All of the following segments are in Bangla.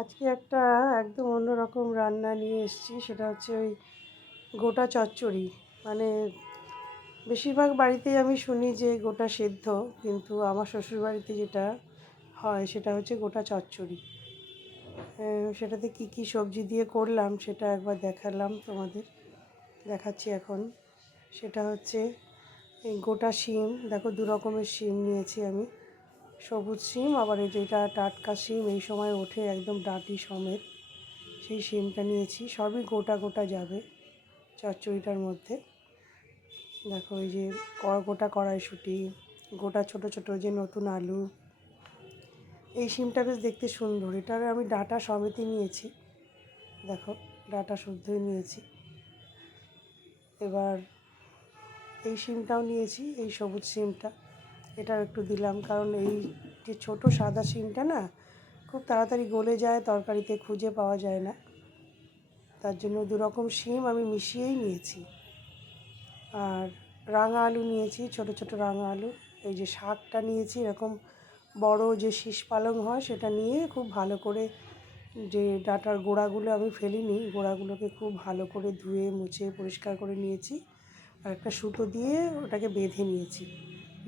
আজকে একটা একদম অন্যরকম রান্না নিয়ে এসেছি, সেটা হচ্ছে ওই গোটা চচ্চড়ি। মানে বেশিরভাগ বাড়িতেই আমি শুনি যে গোটা সেদ্ধ, কিন্তু আমার শ্বশুরবাড়িতে যেটা হয় সেটা হচ্ছে গোটা চচ্চড়ি। সেটাতে কি কি সবজি দিয়ে করলাম সেটা একবার দেখালাম তোমাদের, দেখাচ্ছি এখন। সেটা হচ্ছে এই গোটা শিম, দেখো দু রকমের শিম নিয়েছি আমি। সবুজ শিম, আবার এই যেটা টাটকা শিম এই সময় ওঠে একদম ডাঁটি সমেত, সেই শিমটা নিয়েছি। সবই গোটা গোটা যাবে চচ্চড়িটার মধ্যে। দেখো এই যে গোটা কড়াইশুঁটি, গোটা ছোট ছোট যে নতুন আলু। এই শিমটা বেশ দেখতে সুন্দর, এটার আমি ডাঁটা সমেতই নিয়েছি। দেখো ডাঁটা শুদ্ধই নিয়েছি। এবার এই শিমটাও নিয়েছি, এই সবুজ শিমটা, এটাও একটু দিলাম, কারণ এই যে ছোট সাদা শিমটা না খুব তাড়াতাড়ি গলে যায়, তরকারিতে খুঁজে পাওয়া যায় না, তার জন্য দু রকম শিম আমি মিশিয়েই নিয়েছি। আর রাঙা আলু নিয়েছি, ছোট ছোট রাঙা আলু। এই যে শাকটা নিয়েছি, এরকম বড় যে শীষ পালং হয় সেটা নিয়ে খুব ভালো করে, যে ডাঁটার গোড়াগুলো আমি ফেলিনি, গোড়াগুলোকে খুব ভালো করে ধুয়ে মুছে পরিষ্কার করে নিয়েছি। আর একটা সুতো দিয়ে ওটাকে বেঁধে নিয়েছি,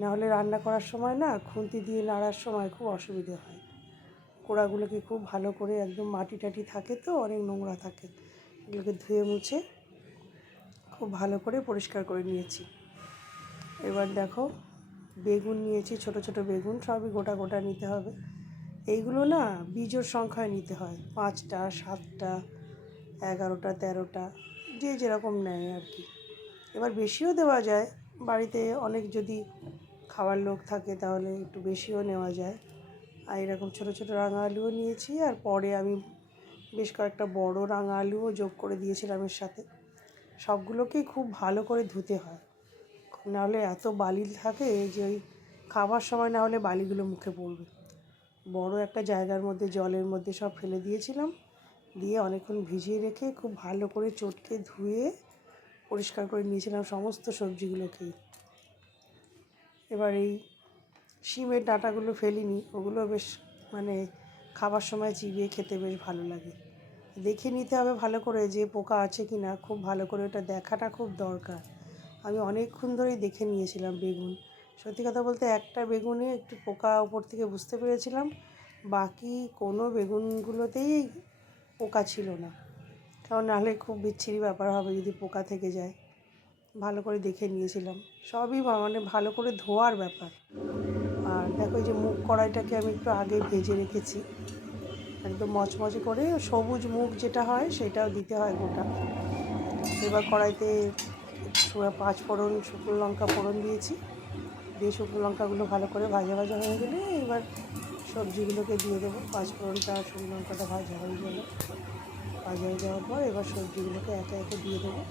নাহলে রান্না করার সময় না খুন্তি দিয়ে নাড়ার সময় খুব অসুবিধে হয়। গোড়াগুলোকে খুব ভালো করে, একদম মাটি টাটি থাকে তো অনেক নোংরা থাকে, এগুলোকে ধুয়ে মুছে খুব ভালো করে পরিষ্কার করে নিয়েছি। এবার দেখো বেগুন নিয়েছি, ছোট ছোট বেগুন, সবই গোটা গোটা নিতে হবে। এইগুলো না বিজোড় সংখ্যায় নিতে হয়, 5টা 7টা 11টা 13টা, যে যেরকম নেয় আর কি। এবার বেশিও দেওয়া যায়, বাড়িতে অনেক যদি খাওয়ার লোক থাকে তাহলে একটু বেশিও নেওয়া যায়। আর এরকম ছোটো ছোটো রাঙা আলুও নিয়েছি, আর পরে আমি বেশ কয়েকটা বড় রাঙা আলুও যোগ করে দিয়েছিলাম এর সাথে। সবগুলোকেই খুব ভালো করে ধুতে হয়, নাহলে এত বালি থাকে যে ওই খাবার সময় না হলে বালিগুলো মুখে পড়বে। বড় একটা জায়গার মধ্যে জলের মধ্যে সব ফেলে দিয়েছিলাম, দিয়ে অনেকক্ষণ ভিজিয়ে রেখে খুব ভালো করে চটকে ধুয়ে পরিষ্কার করে নিয়েছিলাম সমস্ত সবজিগুলোকেই। এবার এই শিমের ডাঁটাগুলো ফেলিনি, ওগুলো বেশ মানে খাবার সময় চিবিয়ে খেতে বেশ ভালো লাগে। দেখে নিতে হবে ভালো করে যে পোকা আছে কি না, খুব ভালো করে ওটা দেখাটা খুব দরকার। আমি অনেকক্ষণ ধরেই দেখে নিয়েছিলাম বেগুন। সত্যি কথা বলতে একটা বেগুনে একটু পোকা ওপর থেকে বুঝতে পেরেছিলাম, বাকি কোনো বেগুনগুলোতেই পোকা ছিল না, কারণ নাহলে খুব বিচ্ছিরি ব্যাপার হবে যদি পোকা থেকে যায়। ভালো করে দেখে নিয়েছিলাম, সবই মানে ভালো করে ধোয়ার ব্যাপার। আর দেখো এই যে মুগ কড়াইটাকে আমি একটু আগে ভেজে রেখেছি, একদম মচমচে করে। সবুজ মুগ যেটা হয় সেটাও দিতে হয় গোটা। এবার কড়াইতে 5 ফোড়ন, শুকনো লঙ্কা ফোড়ন দিয়েছি, দিয়ে শুকনো লঙ্কাগুলো ভালো করে ভাজা ভাজা হয়ে গেলে এবার সবজিগুলোকে দিয়ে দেবো। 5 ফোড়নটা আর শুকনো লঙ্কাটা ভাজা হয়ে গেলে, ভাজা হয়ে যাওয়ার পর এবার সবজিগুলোকে একে একে দিয়ে দেবো।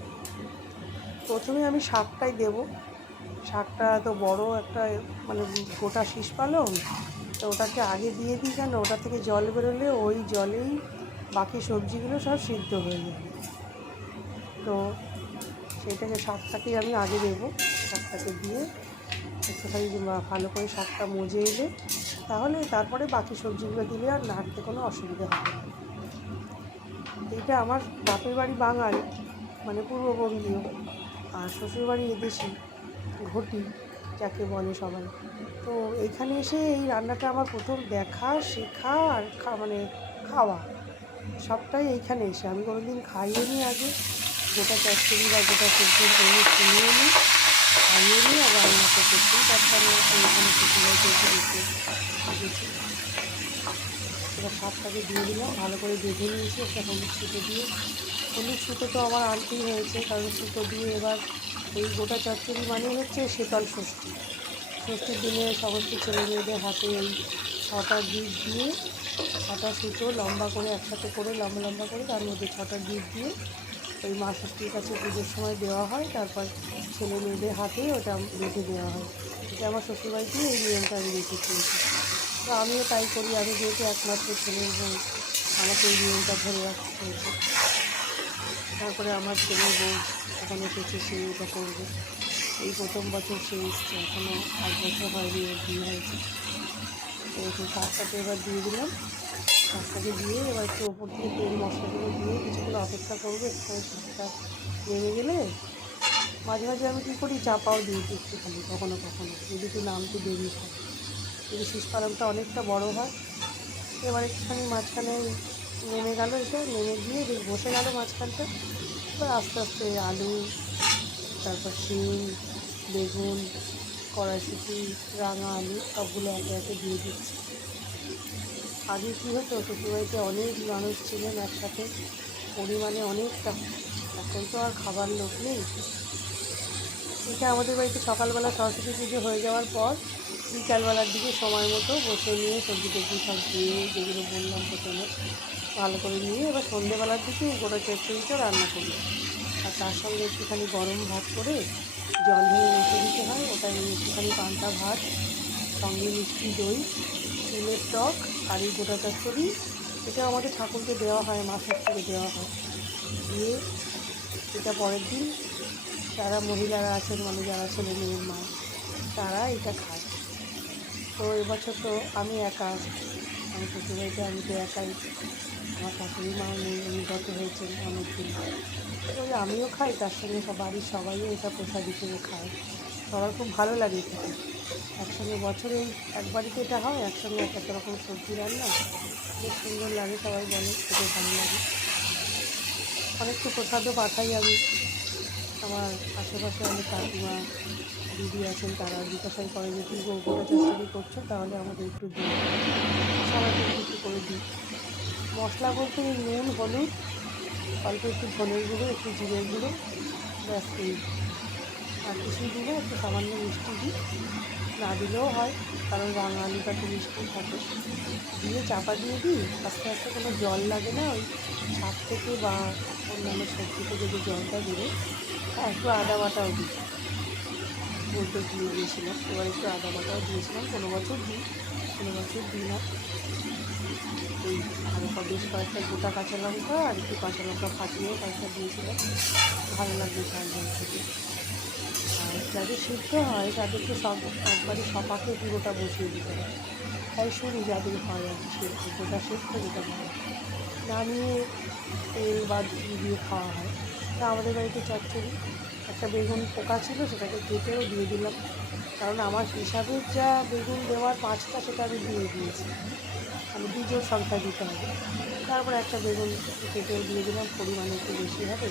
প্রথমে আমি শাকটাই দেবো, শাকটা তো বড় একটা মানে গোটা শীষ পালং, তো ওটাকে আগে দিয়ে দিই, কেন ওটা থেকে জল বেরোলে ওই জলেই বাকি সবজিগুলো সব সিদ্ধ হয়ে যাবে। তো সেইটাকে, শাকটাকেই আমি আগে দেবো। শাকটাকে দিয়ে একটুখানি ভালো করে শাকটা মজে এলে তাহলে তারপরে বাকি সবজিগুলো দিলে আর নাড়তে কোনো অসুবিধা হবে না। এইটা আমার বাপের বাড়ি বাঙাল, মানে পূর্ববঙ্গীয়, আর শ্বশুরবাড়ি এদেশি, ঘটি যাকে বলে সবাই। তো এইখানে এসে এই রান্নাটা আমার প্রথম দেখা, শেখা আর মানে খাওয়া, সবটাই এইখানে এসে। আমি কোনোদিন খাইও নি আগে, গোটা চচ্চড়ি বা গোটা সবজি কোনো শুনিও নি, খাইও নি, আর রান্না তো করতেই পারতাম না, তো এখানে শ্বশুরবাড়িতে এসে দেখে শিখেছি। এবার শাকটাকে দিয়ে দিলাম, ভালো করে বেঁধে নিয়েছি একটা হলুদ সুতো দিয়ে। হলুদ সুতো তো আমার আনতেই হয়েছে, কারণ সুতো দিয়ে এবার এই গোটা চচ্চড়ি মানে হচ্ছে শীতল ষষ্ঠী। ষষ্ঠীর দিনে সমস্ত ছেলে মেয়েদের হাতে এই 6টা গিট দিয়ে, 6টা সুতো লম্বা করে একসাথে করে, লম্বা লম্বা করে, তার মধ্যে 6টা গিট দিয়ে ওই মা ষষ্ঠীর কাছে পুজোর সময় দেওয়া হয়। তারপর ছেলে মেয়েদের হাতে ওটা বেঁধে দেওয়া হয়। এটা আমার শ্বশুরবাড়িতেই এই নিয়মটা আমি দেখেছি। তো আমিও তাই করি, আমি যেহেতু একমাত্র ছেলের বউ, আমাকে এই নিয়মটা ধরে রাখতে হয়েছে। তারপরে আমার ছেলের বউ এখন এসেছে, সে এটা করবে। এই প্রথম বছর সে এসছে, এখনও 8 বছর হয়নি, ওর বিয়ে হয়েছে। তো শাকটাকে এবার দিয়ে দিলাম, শাকটাকে দিয়ে এবার একটু ওপর থেকে তেল মশলাগুলো দিয়ে কিছুক্ষণ অপেক্ষা করবো। একটুখানি শাকটা নেমে গেলে মাঝে মাঝে আমি কী করি, চাপাও দিয়ে দিই একটুখানি কখনো কখনো, যদি একটু নামতে দেরি হয়, যদি শীষ পালংটা অনেকটা বড় হয়। এবার একটুখানি মাঝখানে নেমে গেল, এটা নেমে গিয়ে বেশ বসে গেল মাঝখানটা। এবার আস্তে আস্তে আলু, তারপর শিম, বেগুন, কড়াইশুঁটি, রাঙা আলু সবগুলো একে একে দিয়ে দিচ্ছি। আগে কী হতো, শ্বশুরবাড়িতে অনেক মানুষ ছিলেন একসাথে, পরিমাণে অনেকটা, এখন তো আর খাবার লোক নেই। এটা আমাদের বাড়িতে সকালবেলা সরস্বতী পুজো হয়ে যাওয়ার পর বিকালবেলার দিকে সময় মতো বসে নিয়ে সবজি টবজি সব ধুয়ে, যেগুলো বললাম প্রথমে, ভালো করে নিয়ে এবার সন্ধেবেলার দিকে এই গোটা চচ্চড়িটা রান্না করি। আর তার সঙ্গে একটুখানি গরম ভাত করে জল ঢেলে রেখে দিতে হয়, ওটাই একটুখানি পান্তা ভাত, সঙ্গে মিষ্টি দই, তিলের টক আর এই গোটা চচ্চড়ি। এটা আমাদের ঠাকুরকে দেওয়া হয়, মা ষষ্ঠীকে দেওয়া হয়। দিয়ে এটা পরের দিন যারা মহিলারা আছেন, মানে যারা ছেলে মেয়ের মা, তারা এটা খায়। তো এবছর তো আমি একা, আমি শ্বশুরবাড়িতে আমি তো একাই, আমার শাশুড়ি মাও নেই, উনি গত হয়েছেন অনেক দিন। ওই আমিও খাই, তার সঙ্গে সব বাড়ির সবাইও এটা প্রসাদ হিসেবে খায়। সবার খুব ভালো লাগে খেতে। একসঙ্গে বছরে একবারই তো এটা হয়, একসঙ্গে এক এক রকম সবজি রান্না, বেশ সুন্দর লাগে, সবাই বলে খেতে ভালো লাগে। অনেকটা প্রসাদও পাঠাই আমি। আমার আশেপাশে অনেক কাকিমা দিদি আছেন, তারা জিজ্ঞাসাই করে যে তুই গোটা চচ্চড়ি করছো, তাহলে আমাদের একটু দিই। সবাইকে একটু একটু করে দিই। মশলা বলতে এই নুন, হলুদ, অল্প একটু ধনের গুঁড়ো, একটু জিরের গুঁড়ো, ব্যাস এই, আর কিছুই দিই না। একটু সামান্য মিষ্টি দিই, না দিলেও হয়, কারণ রাঙা আলুটা তো মিষ্টি থাকে। দিয়ে চাপা দিয়ে দিই, আস্তে আস্তে কোনো জল লাগে না, ওই শাক থেকে বা অন্যান্য সবজি থেকে যে জলটা বেরোয়। হ্যাঁ, একটু আদা বাটাও দিই, বলতে ভুলে গিয়েছিলাম, এবার একটু আদা বাটাও দিয়েছিলাম। কোনো বছর দিই, কোনো বছর দিই না। এই আরও বেশ কয়েকটা গোটা কাঁচা লঙ্কা আর একটু কাঁচা লঙ্কা ফাটিয়েও কয়েকটা দিয়েছিলাম, ভালো লাগবে ঝাল ঝাল খেতে। আর যাদের সিদ্ধ হয় তাদেরকে সব একবারে সপাকে পুরোটা বসিয়ে দিতে হয়, তাই শুনি যাদের হয় আর কি সেদ্ধ, গোটা সেদ্ধ যেটা হয়, নামিয়ে তেল বা ঘি দিয়ে খাওয়া হয়। তা আমাদের বাড়িতে চচ্চড়ি, একটা বেগুন পোকা ছিল, সেটাকে কেটেও দিয়ে দিলাম, কারণ আমার হিসাবের যা বেগুন দেওয়ার 5টা সেটা আমি দিয়ে দিয়েছি, আমি বিজোড় সংখ্যায় দিতে হবে। তারপর একটা বেগুন কেটেও দিয়ে দিলাম, পরিমাণে একটু বেশি হবে,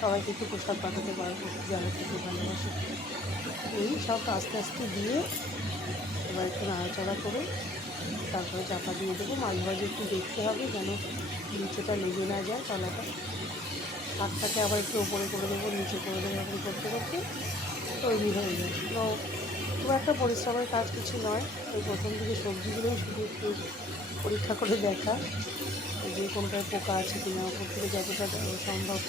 সবাইকে একটু প্রসাদ পাঠাতে পারবো যারা খেতে ভালোবাসে। এই সব আস্তে আস্তে দিয়ে এবার একটু নাড়াচাড়া করে তারপরে চাপা দিয়ে দেবো। মাঝে মাঝে একটু দেখতে হবে যেন নিচেটা লেগে না যায়, তলাটা। শাকটাকে আবার একটু ওপরে করে দেবো, নিচে করে দেবো, এরকম করতে করতে তৈরি হয়ে যায়। তো খুব একটা পরিশ্রমের কাজ কিছু নয়, ওই প্রথম দিকে সবজিগুলোই শুধু একটু পরীক্ষা করে দেখা, যে কোনটায় পোকা আছে কিনা, ওপর থেকে যতটা সম্ভব